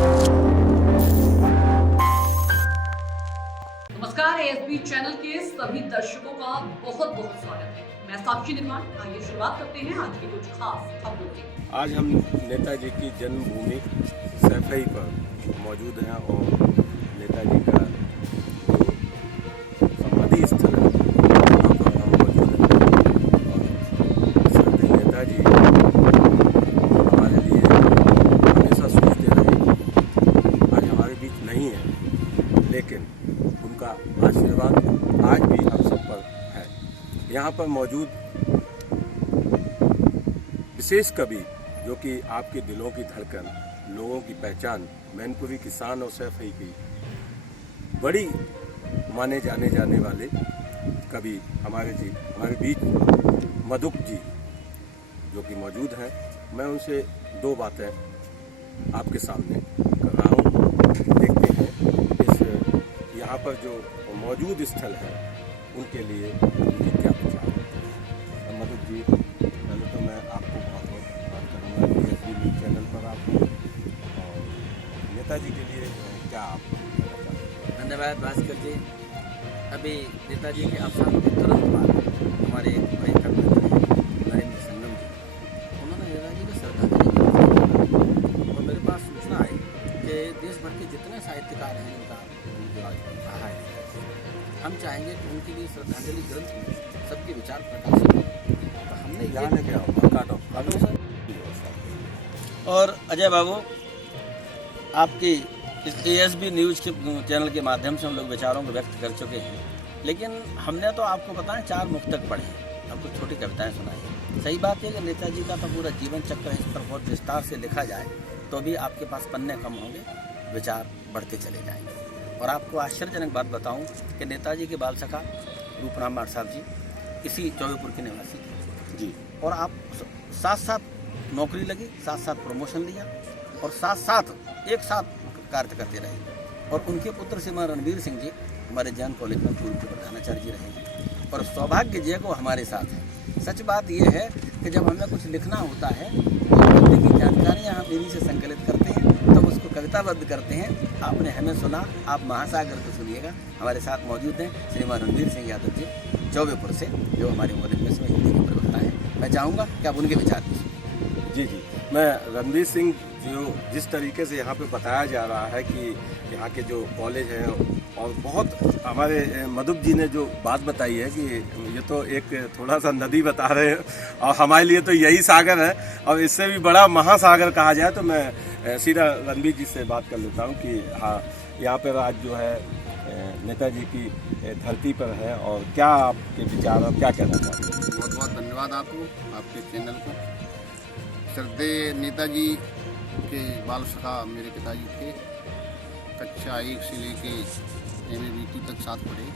नमस्कार, ASB channel के सभी दर्शकों का बहुत बहुत स्वागत है। मैं साक्षी निर्माण। आइए शुरुआत करते हैं आज की कुछ खास खबरों की। आज हम नेताजी की जन्मभूमि सैफई पर मौजूद हैं और नेताजी का जो समाधि स्थल है वहाँ पर हम मौजूद हैं। और श्रद्धेय नेताजी हमारे लिए हमेशा सोचते रहे। आज हमारे बीच नहीं है, लेकिन उनका आशीर्वाद आज भी हम सब पर है। यहाँ पर मौजूद विशेष कवि जो कि आपके दिलों की धड़कन, लोगों की पहचान, मैनपुरी किसान और सैफई की बड़ी माने जाने वाले कवि हमारे बीच मधुक जी जो कि मौजूद हैं। मैं उनसे दो बातें आपके सामने कर रहा हूँ। देखते हैं इस यहाँ पर जो मौजूद स्थल है उनके लिए उनके क्या विचार हैं। मधुक जी, पहले तो मैं आपको बहुत बात करूँगा एएसबी न्यूज़ चैनल पर आपको, और नेताजी के लिए क्या आप कहना चाहते हैं? धन्यवाद भास्कर जी। अभी नेताजी के अवसान के तुरंत बाद हमारे भाई कर्मचारी नरेंद्र संगम जी, उन्होंने नेताजी को श्रद्धांजलि दी और मेरे पास सूचना आई कि देश भर के जितने साहित्यकार हैं उनका आज कहा है। हम चाहेंगे कि उनके लिए श्रद्धांजलि ग्रंथ में सबके विचार प्रकाशित हो। तो हमने यहाँ लेके आओ काटो सर। और अजय बाबू, आपकी इस एएसबी न्यूज़ के चैनल के माध्यम से हम लोग विचारों को व्यक्त कर चुके हैं, लेकिन हमने तो आपको बताएं 4 मुक्तक पढ़े, आपको छोटी कविताएं सुनाई। सही बात है कि नेताजी का तो पूरा जीवन चक्र इस पर बहुत विस्तार से लिखा जाए तो भी आपके पास पन्ने कम होंगे, विचार बढ़ते चले जाएंगे। और आपको आश्चर्यजनक बात बताऊं कि नेताजी के बाल सखा रूपराम मार साहब जी इसी चौबेपुर के निवासी थे जी। और आप साथ साथ नौकरी लगी, साथ साथ प्रमोशन लिया और साथ साथ एक साथ कार्य करते रहे। और उनके पुत्र श्रीमान रणवीर सिंह जी हमारे जैन कॉलेज में पूर्व के प्रधानाचार्य जी रहे हैं और सौभाग्य जी को हमारे साथ है। सच बात यह है कि जब हमें कुछ लिखना होता है तो बदले की जानकारियाँ हम इन्हीं से संकलित करते हैं, तो उसको कविताबद्ध करते हैं। आपने हमें सुना, आप महासागर को सुनिएगा। हमारे साथ मौजूद हैं श्रीमान रणवीर सिंह यादव जी चौबेपुर से, जो हमारे मॉडर्न में हिंदी के प्रवक्ता है। मैं चाहूँगा कि आप उनके विचार दीजिए। जी, मैं रणवीर सिंह जो जिस तरीके से यहाँ पे बताया जा रहा है कि यहाँ के जो कॉलेज हैं, और बहुत हमारे मधुक जी ने जो बात बताई है कि ये तो एक थोड़ा सा नदी बता रहे हैं और हमारे लिए तो यही सागर है और इससे भी बड़ा महासागर कहा जाए, तो मैं सीधा रणवीर जी से बात कर लेता हूँ कि हाँ, यहाँ पर आज जो है नेताजी की धरती पर है और क्या आपके विचार और क्या कहना चाहते हैं? बहुत बहुत धन्यवाद आपको, आपके चैनल को। श्रद्धेय नेताजी के बाल सखा मेरे पिताजी थे। कक्षा 1 से लेके MA-BT तक साथ पढ़े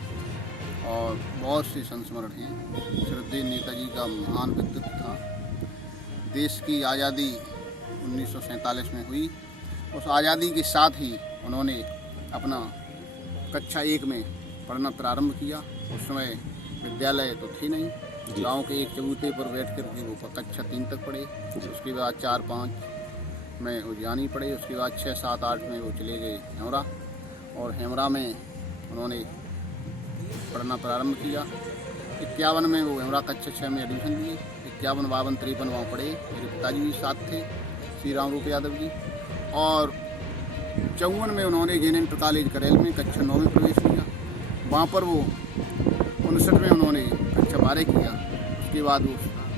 और बहुत से संस्मरण हैं। श्रद्धेय नेताजी का महान व्यक्तित्व था। देश की आज़ादी 1947 में हुई। उस आज़ादी के साथ ही उन्होंने अपना कक्षा 1 में पढ़ना प्रारंभ किया। उस समय विद्यालय तो थे नहीं, गांव के एक चबूते पर बैठ कर के वो कक्षा 3 तक पढ़े। उसके बाद 4-5 में उज्जैनी पढ़े। उसके बाद 6, 7, 8 में वो चले गए हेमरा, और हेमरा में उन्होंने पढ़ना प्रारंभ किया। 51 में वो हेमरा कक्षा 6 में एडमिशन लिए। 51, 52, 53 वहाँ पढ़े। मेरे पिताजी भी साथ थे, श्री राम रूप यादव जी। और 54 में उन्होंने जैन इंटर कॉलेज करेल में कक्षा 9 में प्रवेश किया। वहाँ पर वो 59 में उन्होंने कक्षा 12 किया। उसके बाद वो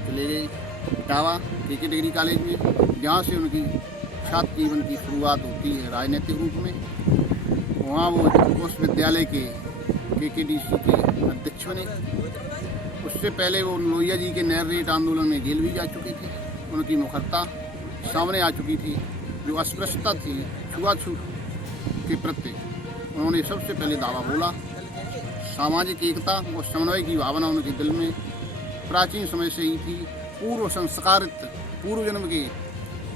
चले गए इटावा KK डिग्री कॉलेज में, जहाँ से उनकी छात्र जीवन की शुरुआत होती है राजनीतिक रूप में। वहाँ वो उस विद्यालय के KKDC के अध्यक्ष बने। उससे पहले वो लोहिया जी के नहर रेट आंदोलन में जेल भी जा चुके थे। उनकी मुखरता सामने आ चुकी थी। जो अस्पृश्यता थी, छुआछूत के प्रति उन्होंने सबसे पहले दावा बोला। सामाजिक एकता और समन्वय की भावना उनके दिल में प्राचीन समय से ही थी। पूर्व संस्कारित पूर्व जन्म के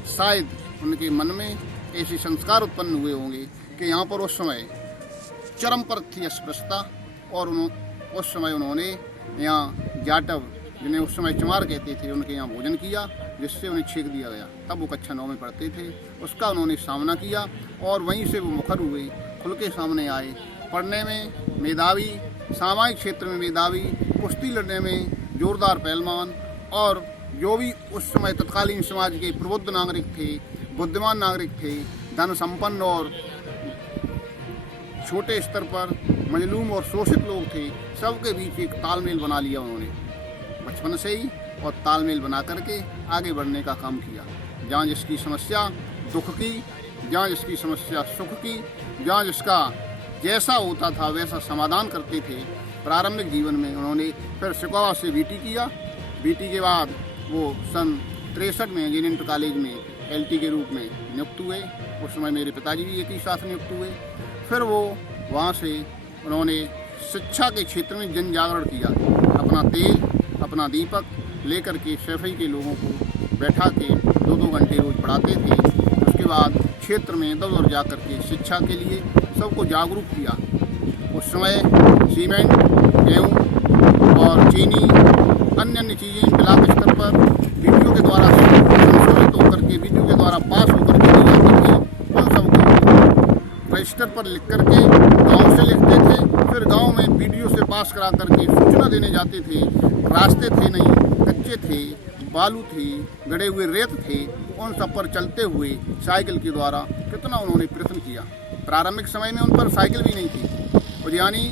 शायद उनके मन में ऐसे संस्कार उत्पन्न हुए होंगे कि यहाँ पर उस समय चरम पर थी अस्पृश्यता, और उस समय उन्होंने यहाँ जाटव, जिन्हें उस समय चमार कहते थे, उनके यहाँ भोजन किया। जिससे उन्हें छेक दिया गया। तब वो कक्षा 9 में पढ़ते थे। उसका उन्होंने सामना किया और वहीं से वो मुखर हुए, खुल के सामने आए। पढ़ने में मेधावी, सामाजिक क्षेत्र में मेधावी, कुश्ती लड़ने में जोरदार पहलवान, और जो भी उस समय तत्कालीन समाज के प्रबुद्ध नागरिक थे, बुद्धिमान नागरिक थे, धन संपन्न और छोटे स्तर पर मजलूम और शोषित लोग थे, सबके बीच एक तालमेल बना लिया उन्होंने बचपन से ही, और तालमेल बना करके आगे बढ़ने का काम किया। जहाँ जिसकी समस्या दुख की, जहाँ जिसकी समस्या सुख की, जहाँ जिसका जैसा होता था वैसा समाधान करते थे। प्रारंभिक जीवन में उन्होंने फिर शिकागो से बीटी किया। बीटी के बाद वो सन 63 में इंजीनियरिंग कॉलेज में LT के रूप में नियुक्त हुए। उस समय मेरे पिताजी भी एक ही साथ नियुक्त हुए। फिर वो वहाँ से उन्होंने शिक्षा के क्षेत्र में जन जागरण किया। अपना तेल, अपना दीपक लेकर के सफाई के लोगों को बैठा के 2-2 घंटे रोज पढ़ाते थे। उसके बाद क्षेत्र में दौड़ जा कर के शिक्षा के लिए सबको जागरूक किया। उस समय सीमेंट, गेहूँ और चीनी, अन्य चीज़ें ब्लॉक स्तर पर वीडियो के द्वारा संशोधित होकर के, वीडियो के द्वारा पास होकर के दी जाती थी। उन सबको रजिस्टर पर लिख करके गाँव से लिखते थे, फिर गाँव में वीडियो से पास करा करके सूचना देने जाते थे। रास्ते थे नहीं, कच्चे थे, बालू थे, गड़े हुए रेत थे, उन सब पर चलते हुए साइकिल के द्वारा कितना उन्होंने प्रयत्न किया। प्रारंभिक समय में उन पर साइकिल भी नहीं थी। उद्यानी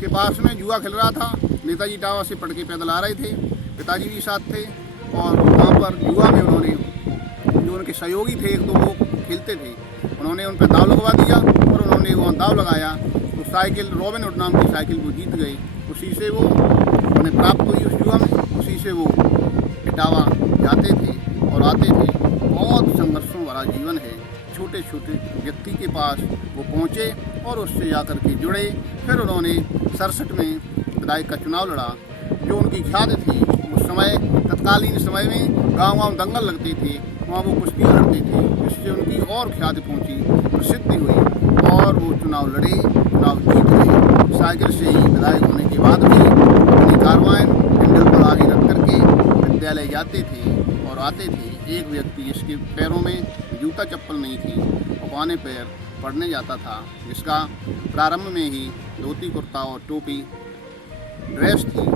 के पास में जुआ खेल रहा था, नेताजी टावा से पढ़ के पैदल आ रहे थे, पिताजी भी साथ थे, और वहाँ पर जुआ में उन्होंने, जो उनके सहयोगी थे 1-2 लोग खेलते थे, उन्होंने उन पर दाव लगवा दिया, और उन्होंने वहाँ दाव लगाया तो साइकिल, रॉबिन हुड नाम की साइकिल वो जीत गए। उसी से वो उन्हें प्राप्त हुई उस जुआ में, उसी से वो इटावा जाते थे और आते थे। बहुत संघर्षों भरा जीवन है। छोटे छोटे व्यक्ति के पास वो पहुँचे और उससे जाकर के जुड़े। फिर उन्होंने 67 में विधायक का चुनाव लड़ा। जो उनकी ख्याति थी उस समय, तत्कालीन समय में गाँव दंगल लगते थे, वहाँ वो कुश्ती लड़ते थे, जिससे उनकी और ख्याति पहुँची, प्रसिद्धि हुई, और वो चुनाव लड़े, चुनाव जीत गए। साइकिल से ही विधायक होने के बाद भी अपनी कार्बाइन हैंडल पर आगे रख करके विद्यालय जाते थे और आते थे। एक व्यक्ति जिसके पैरों में जूता चप्पल नहीं थी, और पाने पैर पढ़ने जाता था, जिसका प्रारंभ में ही धोती कुर्ता और टोपी ड्रेस थी।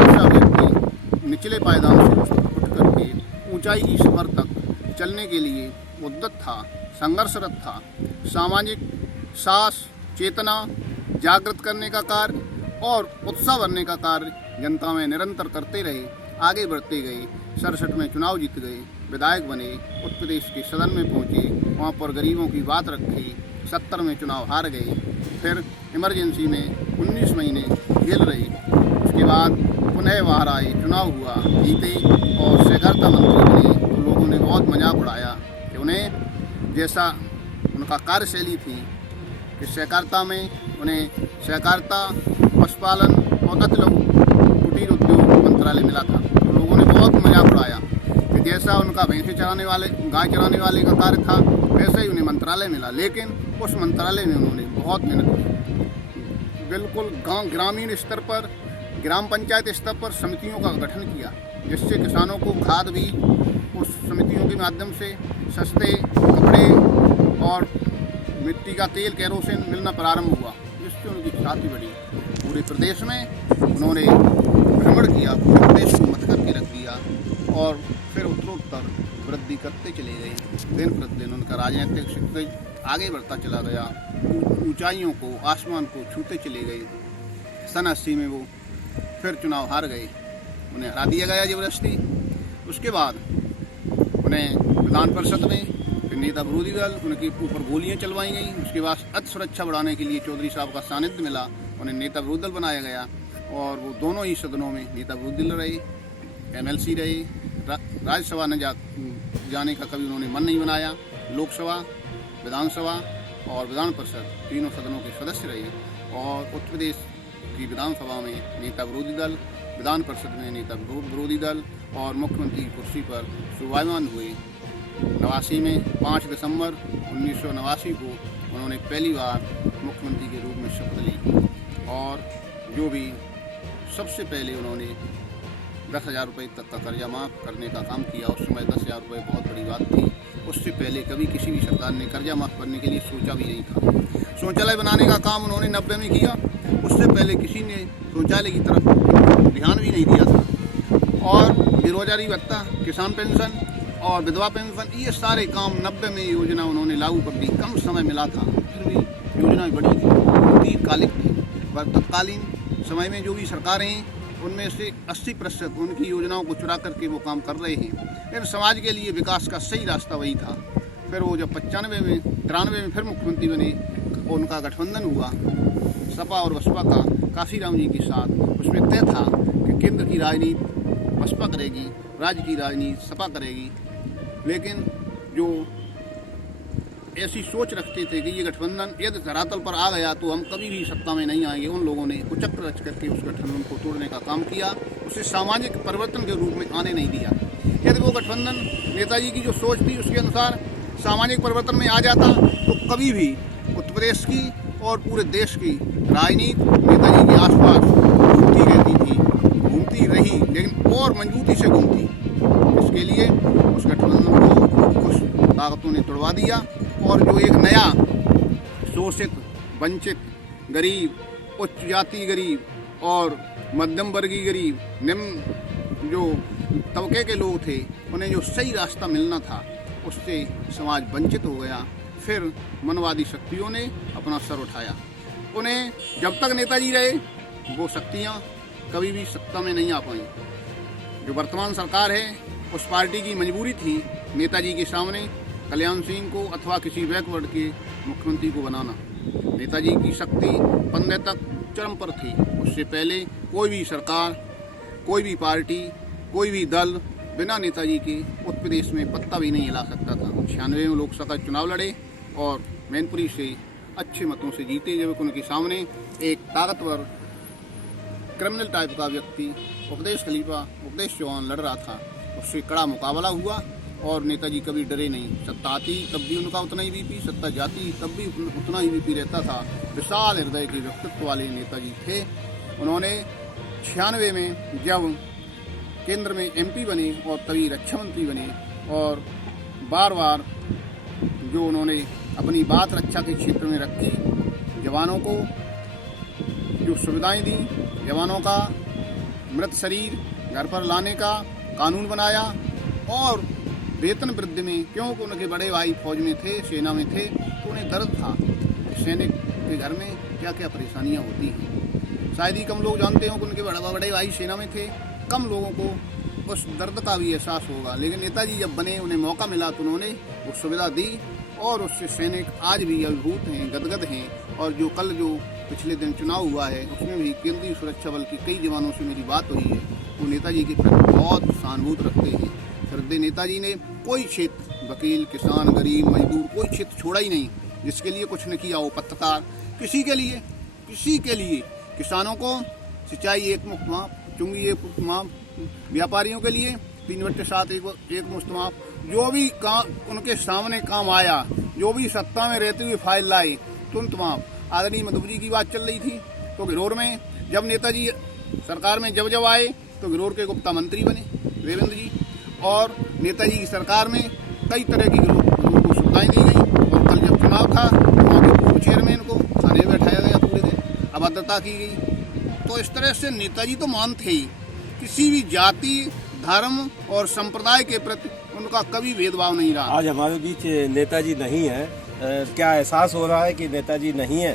ऐसा व्यक्ति निचले पायदान से उठ करके ऊंचाई की सफर तक चलने के लिए उद्यत था, संघर्षरत था। सामाजिक साहस, चेतना जागृत करने का कार्य और उत्साह भरने का कार्य जनता में निरंतर करते रहे, आगे बढ़ते गए। 67 में चुनाव जीत गए, विधायक बने, उत्तर प्रदेश के सदन में पहुंचे, वहां पर गरीबों की बात रखी। 70 में चुनाव हार गए, फिर इमरजेंसी में 19 महीने जेल रहे। उसके बाद पुनः बाहर आए, चुनाव हुआ, जीते और सहकारिता मंत्री बने। तो लोगों ने बहुत मजाक उड़ाया कि उन्हें जैसा उनका कार्यशैली थी कि सहकारिता में उन्हें सहकारिता, पशुपालन और अति लघु कुटीर उद्योग मंत्रालय मिला था। तो लोगों ने बहुत मजाक उड़ाया कि जैसा उनका भैंसे चराने वाले, गाय चराने वाले का कार्य था, वैसे ही उन्हें मंत्रालय मिला। लेकिन उस मंत्रालय में उन्होंने बहुत मेहनत की। बिल्कुल गांव, ग्रामीण स्तर पर, ग्राम पंचायत स्तर पर समितियों का गठन किया, जिससे किसानों को खाद भी उस समितियों के माध्यम से सस्ते कपड़े और मिट्टी का तेल, केरोसिन मिलना प्रारंभ हुआ, जिससे उनकी ख्याति बढ़ी। पूरे प्रदेश में उन्होंने भ्रमण किया, पूरे प्रदेश को मथ करके रख दिया, और फिर उत्तरोत्तर वृद्धि करते चले गए। दिन प्रतिदिन उनका राजनीतिक शिक्षक आगे बढ़ता चला गया, ऊंचाइयों को, आसमान को छूते चले गए। सन 80 में वो फिर चुनाव हार गए, उन्हें हरा दिया गया जबरदस्ती। उसके बाद उन्हें विधान परिषद में फिर नेता विरोधी दल, उनके ऊपर गोलियां चलवाई गई। उसके बाद अति सुरक्षा बढ़ाने के लिए चौधरी साहब का सानिध्य मिला, उन्हें नेता विरोधी दल बनाया गया, और वो दोनों ही सदनों में नेता विरोधी दल रहे, MLC रहे। राज्यसभा न जाने का कभी उन्होंने मन नहीं बनाया। लोकसभा, विधानसभा और विधान परिषद तीनों सदनों के सदस्य रहे, और उत्तर प्रदेश की विधानसभा में नेता विरोधी दल, विधान परिषद में नेता विरोधी दल, और मुख्यमंत्री की कुर्सी पर शोभायमान हुए। 89 में 5 दिसंबर 1989 को उन्होंने पहली बार मुख्यमंत्री के रूप में शपथ ली, और जो भी सबसे पहले उन्होंने 10,000 रुपये तक का कर्जा माफ़ करने का काम किया। उस समय 10,000 रुपये बहुत बड़ी बात थी। उससे पहले कभी किसी भी सरकार ने कर्जा माफ़ करने के लिए सोचा भी नहीं था। शौचालय बनाने का काम उन्होंने 90 में किया। उससे पहले किसी ने शौचालय की तरफ ध्यान भी नहीं दिया था। और बेरोजगारी भत्ता, किसान पेंशन और विधवा पेंशन, ये सारे काम 90 में योजना उन्होंने लागू कर दी। कम समय मिला था, फिर भी योजनाएं बड़ी थी, दीर्घकालिक थी। तत्कालीन समय में जो भी सरकारें, उनमें से 80% उनकी योजनाओं को चुरा करके वो काम कर रहे हैं। लेकिन समाज के लिए विकास का सही रास्ता वही था। फिर वो जब 93 में फिर मुख्यमंत्री बने, उनका गठबंधन हुआ सपा और बसपा का काशीराम जी के साथ। उसमें तय था कि केंद्र की राजनीति बसपा करेगी, राज्य की राजनीति सपा करेगी। लेकिन जो ऐसी सोच रखते थे कि ये गठबंधन यदि धरातल पर आ गया तो हम कभी भी सत्ता में नहीं आएंगे, उन लोगों ने कुचक्र रच करके उस गठबंधन को तोड़ने का काम किया। उसे सामाजिक परिवर्तन के रूप में आने नहीं दिया। यदि वो गठबंधन नेताजी की जो सोच थी उसके अनुसार सामाजिक परिवर्तन में आ जाता तो कभी भी उत्तर प्रदेश की और पूरे देश की राजनीति नेताजी के आसपास घूमती रहती थी, घूमती रही, लेकिन और मजबूती से घूमती। इसके लिए उस गठबंधन को कुछ ताकतों ने तोड़वा दिया और जो एक नया शोषित, वंचित, गरीब, उच्च जाति गरीब और मध्यम वर्गीय गरीब, निम्न जो तबके के लोग थे, उन्हें जो सही रास्ता मिलना था उससे समाज वंचित हो गया। फिर मनवादी शक्तियों ने अपना सर उठाया। उन्हें जब तक नेताजी रहे वो शक्तियाँ कभी भी सत्ता में नहीं आ पाई। जो वर्तमान सरकार है उस पार्टी की मजबूरी थी नेताजी के सामने कल्याण सिंह को अथवा किसी बैकवर्ड के मुख्यमंत्री को बनाना। नेताजी की शक्ति 15 तक चरम पर थी। उससे पहले कोई भी सरकार, कोई भी पार्टी, कोई भी दल बिना नेताजी के उत्तर प्रदेश में पत्ता भी नहीं हिला सकता था। 96 में लोकसभा चुनाव लड़े और मैनपुरी से अच्छे मतों से जीते, जबकि उनके सामने एक ताकतवर क्रिमिनल टाइप का व्यक्ति उपदेश खलीफा, उपदेश चौहान लड़ रहा था। उससे कड़ा मुकाबला हुआ और नेताजी कभी डरे नहीं। सत्ता आती तब भी उनका उतना ही बीपी, सत्ता जाती तब भी उतना ही बीपी रहता था। विशाल हृदय के व्यक्तित्व वाले नेताजी थे। उन्होंने 96 में जब केंद्र में एमपी बने और तभी रक्षा मंत्री बने और बार बार जो उन्होंने अपनी बात रक्षा के क्षेत्र में रखी, जवानों को जो सुविधाएं दी, जवानों का मृत शरीर घर पर लाने का कानून बनाया और वेतन वृद्धि में, क्योंकि उनके बड़े भाई फौज में थे, सेना में थे, तो उन्हें दर्द था सैनिक के घर में क्या क्या परेशानियां होती हैं। शायद ही कम लोग जानते हो कि उनके बड़े भाई सेना में थे। कम लोगों को उस दर्द का भी एहसास होगा। लेकिन नेताजी जब बने, उन्हें मौका मिला तो उन्होंने वो सुविधा दी और उससे सैनिक आज भी अभिभूत हैं, गदगद हैं। और जो पिछले दिन चुनाव हुआ है उसमें भी केंद्रीय सुरक्षा बल के कई जवानों से मेरी बात हुई है, वो नेताजी के प्रति बहुत सहानुभूति रखते हैं। श्रद्धेय नेताजी ने कोई क्षेत्र, वकील, किसान, गरीब, मजदूर, कोई क्षेत्र छोड़ा ही नहीं जिसके लिए कुछ न किया हो। पत्रकार, किसी के लिए किसानों को सिंचाई एक मुफ्त माफ, चुंगी एक मुफ्त माफ, व्यापारियों के लिए 3/7 एक मुफ्त माफ, जो भी काम उनके सामने काम आया, जो भी सत्ता में रहते हुए फाइल लाए तुरंत माफ। आदरणीय मधुबरी की बात चल रही थी तो घिरोर में जब नेताजी सरकार में जब आए तो घिरोर के गुप्ता मंत्री बने देवेंद्र जी, और नेताजी की सरकार में कई तरह की घिरोर को सुविधाएं दी गई। और कल जब चुनाव था तो वहाँ के पूर्व चेयरमैन को थाने में बैठाया गया, पूरे दिन अभद्रता की गई। तो इस तरह से नेताजी तो मान थे ही, किसी भी जाति, धर्म और संप्रदाय के प्रति उनका कभी भेदभाव नहीं रहा। आज हमारे बीच नेताजी नहीं है, क्या एहसास हो रहा है कि नेताजी नहीं है?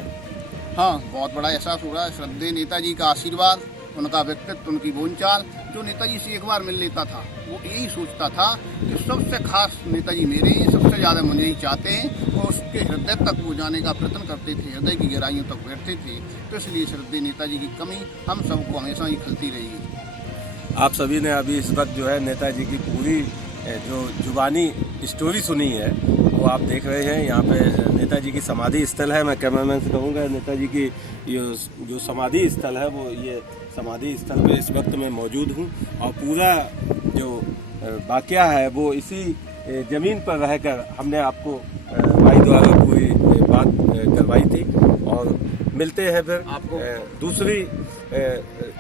हाँ, बहुत बड़ा एहसास हो रहा है। श्रद्धेय नेताजी का आशीर्वाद, उनका व्यक्तित्व, उनकी बोलचाल, जो नेताजी से एक बार मिल लेता था वो यही सोचता था कि सबसे खास नेताजी मेरे हैं, सबसे ज़्यादा मुझे ही चाहते हैं, और उसके हृदय तक वो जाने का प्रयत्न करते थे, हृदय की गहराइयों तक बैठते थे। तो इसलिए श्रद्धेय नेताजी की कमी हम सबको हमेशा ही खलती रहेगी। आप सभी ने अभी इस वक्त जो है नेताजी की पूरी जो जुबानी स्टोरी सुनी है वो आप देख रहे हैं। यहाँ पे नेताजी की समाधि स्थल है। मैं कैमरामैन से कहूँगा नेताजी की जो समाधि स्थल है वो ये समाधि स्थल पे इस वक्त मैं मौजूद हूँ, और पूरा जो वाकया है वो इसी ज़मीन पर रहकर हमने आपको भाई द्वारा पूरी बात करवाई थी। और मिलते हैं फिर आपको दूसरी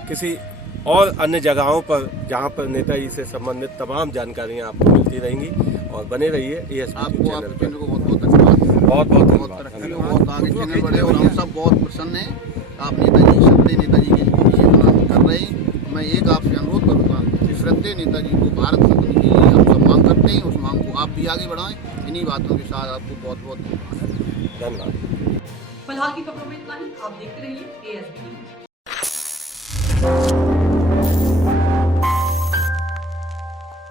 किसी और अन्य जगहों पर जहां पर नेताजी से संबंधित तमाम जानकारियां आपको मिलती रहेंगी। और बने रहिए ASB आपको चैनल आपके पर। चैनल को बहुत बहुत धन्यवाद। बहुत बहुत बहुत धन्यवाद। तरक्की हो, बहुत आगे चैनल बढ़े और हम सब बहुत प्रसन्न हैं। आप नेताजी श्रद्धेय नेताजी के पीछे कर रहे हैं। मैं एक आपसे अनुरोध करूँगा कि श्रद्धेय नेताजी को भारत रत्न के लिए हम सब मांग करते हैं, उस मांग को आप भी आगे बढ़ाएं। इन्हीं बातों के साथ आपको बहुत बहुत धन्यवाद। फिलहाल की खबरों में इतना ही। आप देखते रहिए ASB न्यूज।